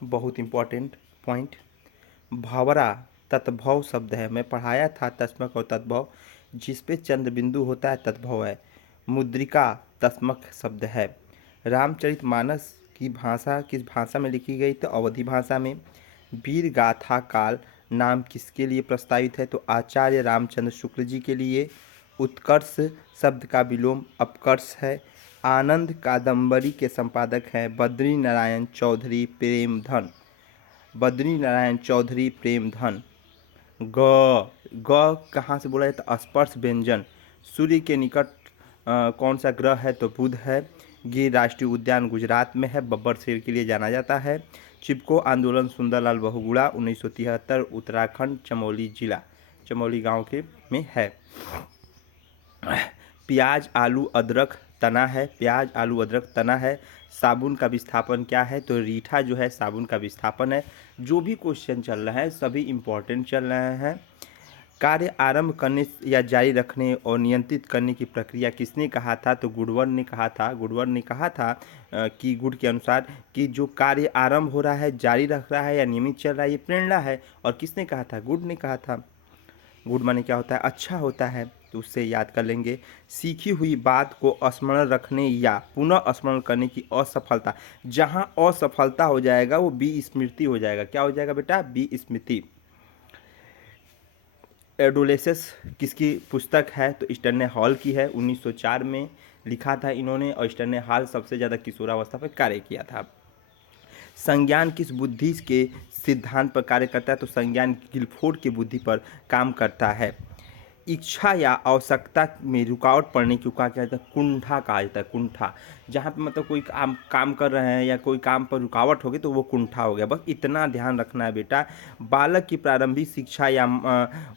बहुत important point. भंवरा तत्भव शब्द है, मैं पढ़ाया था तस्मक और तद्भव, जिस पे चंद्र बिंदु होता है तद्भव है। मुद्रिका तस्मक शब्द है। रामचरितमानस की भाषा किस भाषा में लिखी गई? तो अवधी भाषा में। वीर गाथा काल नाम किसके लिए प्रस्तावित है? तो आचार्य रामचंद्र शुक्ल जी के लिए। उत्कर्ष शब्द का विलोम अपकर्ष है। आनंद कादंबरी के संपादक हैं बद्री नारायण चौधरी प्रेमधन। बद्री नारायण चौधरी प्रेमधन। ग ग कहाँ से बोला जाता है? स्पर्श व्यंजन। सूर्य के निकट कौन सा ग्रह है? तो बुध है। गिर राष्ट्रीय उद्यान गुजरात में है, बब्बर शेर के लिए जाना जाता है। चिपको आंदोलन सुंदरलाल बहुगुणा 1973 उत्तराखंड चमोली जिला, चमोली गांव के में है। प्याज आलू अदरक तना है, प्याज आलू अदरक तना है। साबुन का विस्थापन क्या है? तो रीठा जो है साबुन का विस्थापन है। जो भी क्वेश्चन चल रहे हैं सभी इम्पोर्टेंट चल रहे हैं। कार्य आरंभ करने या जारी रखने और नियंत्रित करने की प्रक्रिया किसने कहा था? तो गुडवर्न ने कहा था। गुडवर्न ने कहा था कि गुड के अनुसार कि जो कार्य आरंभ हो रहा है, जारी रख रहा है या नियमित चल रहा है, ये प्रेरणा है। और किसने कहा था? गुड ने कहा था। गुड माने क्या होता है? अच्छा होता है, तो उससे याद कर लेंगे। सीखी हुई बात को स्मरण रखने या पुनः स्मरण करने की असफलता, जहां असफलता हो जाएगा वो विस्मृति हो जाएगा। क्या हो जाएगा बेटा? विस्मृति। एडोलेसेस किसकी पुस्तक है? तो स्टैनले हॉल की है, 1904 में लिखा था इन्होंने। और स्टैनले हॉल सबसे ज़्यादा किशोरावस्था पर कार्य किया था। संज्ञान किस बुद्धि के सिद्धांत पर कार्य करता है? तो संज्ञान गिलफोर्ड की बुद्धि पर काम करता है। इच्छा या आवश्यकता में रुकावट पड़ने को क्या कहता है? कुंठा कहा जाता है। कुंठा, जहाँ पे मतलब कोई काम कर रहे हैं या कोई काम पर रुकावट हो गई तो वो कुंठा हो गया। बस इतना ध्यान रखना है बेटा। बालक की प्रारंभिक शिक्षा या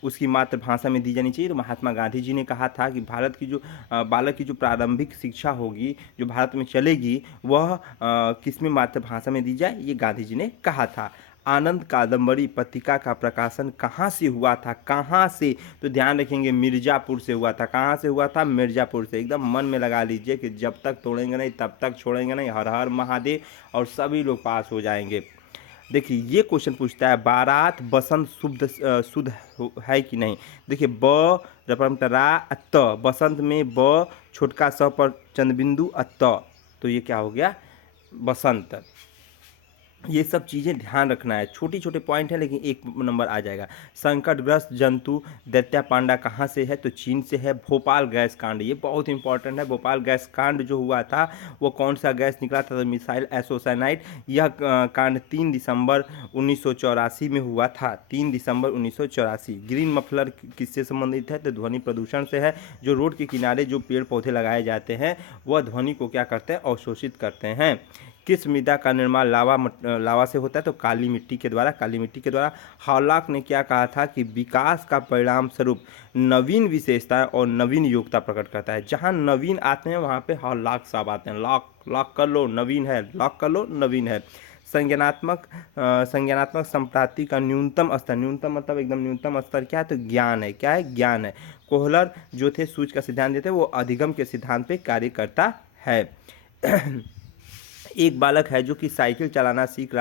उसकी मातृभाषा में दी जानी चाहिए। तो महात्मा गांधी जी ने कहा था कि भारत की जो बालक की जो प्रारंभिक शिक्षा होगी, जो भारत में चलेगी, वह किस में मातृभाषा में दी जाए, ये गांधी जी ने कहा था। आनंद कादंबरी पत्रिका का प्रकाशन कहाँ से हुआ था? कहाँ से? तो ध्यान रखेंगे मिर्ज़ापुर से हुआ था। कहाँ से हुआ था? मिर्ज़ापुर से। एकदम मन में लगा लीजिए कि जब तक तोड़ेंगे नहीं तब तक छोड़ेंगे नहीं। हर हर महादेव, और सभी लोग पास हो जाएंगे। देखिए ये क्वेश्चन पूछता है बारात बसंत शुद्ध है कि नहीं? देखिए ब रपरमतरा त, बसंत में ब छोटका स पर चंद्रबिंदु त, तो ये क्या हो गया? बसंत। ये सब चीज़ें ध्यान रखना है। छोटी छोटे पॉइंट है लेकिन एक नंबर आ जाएगा। संकटग्रस्त जंतु दैत्या पांडा कहाँ से है? तो चीन से है। भोपाल गैस कांड, ये बहुत इंपॉर्टेंट है। भोपाल गैस कांड जो हुआ था वो कौन सा गैस निकला था? तो मिसाइल एसोसाइनाइड। यह कांड 3 दिसंबर 1984 में हुआ था। 3 दिसंबर 1984। ग्रीन मफलर किससे संबंधित है? तो ध्वनि प्रदूषण से है। जो रोड के किनारे जो पेड़ पौधे लगाए जाते हैं वह ध्वनि को क्या करते हैं? अवशोषित करते हैं। किस मृदा का निर्माण लावा से होता है? तो काली मिट्टी के द्वारा। काली मिट्टी के द्वारा। हॉलॉक ने क्या कहा था कि विकास का परिणाम स्वरूप नवीन विशेषताएं और नवीन योग्यता प्रकट करता है। जहां नवीन आते हैं वहां पे हॉलॉक साहब आते हैं। लॉक कर लो, नवीन है। लॉक कर लो, नवीन है। संज्ञानात्मक संप्राप्ति का न्यूनतम स्तर, न्यूनतम मतलब एकदम न्यूनतम स्तर क्या है? तो ज्ञान है। क्या है? ज्ञान है। कोहलर जो थे सूच का सिद्धांत देते, वो अधिगम के सिद्धांत पे कार्य करता है। एक बालक है जो कि साइकिल चलाना सीख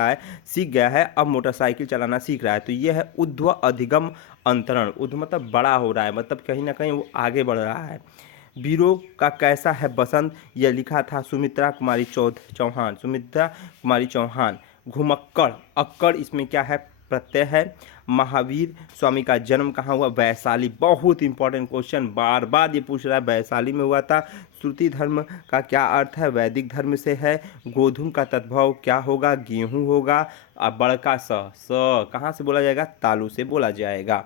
गया है, अब मोटरसाइकिल चलाना सीख रहा है। तो ये है ऊर्ध्व अधिगम अंतरण। ऊर्ध्व मतलब बड़ा हो रहा है, मतलब कहीं ना कहीं वो आगे बढ़ रहा है। वीरों का कैसा है बसंत? यह लिखा था सुमित्रा कुमारी चौहान। सुमित्रा कुमारी चौहान। घुमक्कड़, अक्कड़ इसमें क्या है? प्रत्यय है। महावीर स्वामी का जन्म कहाँ हुआ? वैशाली। बहुत इंपॉर्टेंट क्वेश्चन, बार बार ये पूछ रहा है। वैशाली में हुआ था। श्रुति धर्म का क्या अर्थ है? वैदिक धर्म से है। गोधूम का तद्भव क्या होगा? गेहूं होगा। अब बड़का स कहाँ से बोला जाएगा? तालु से बोला जाएगा।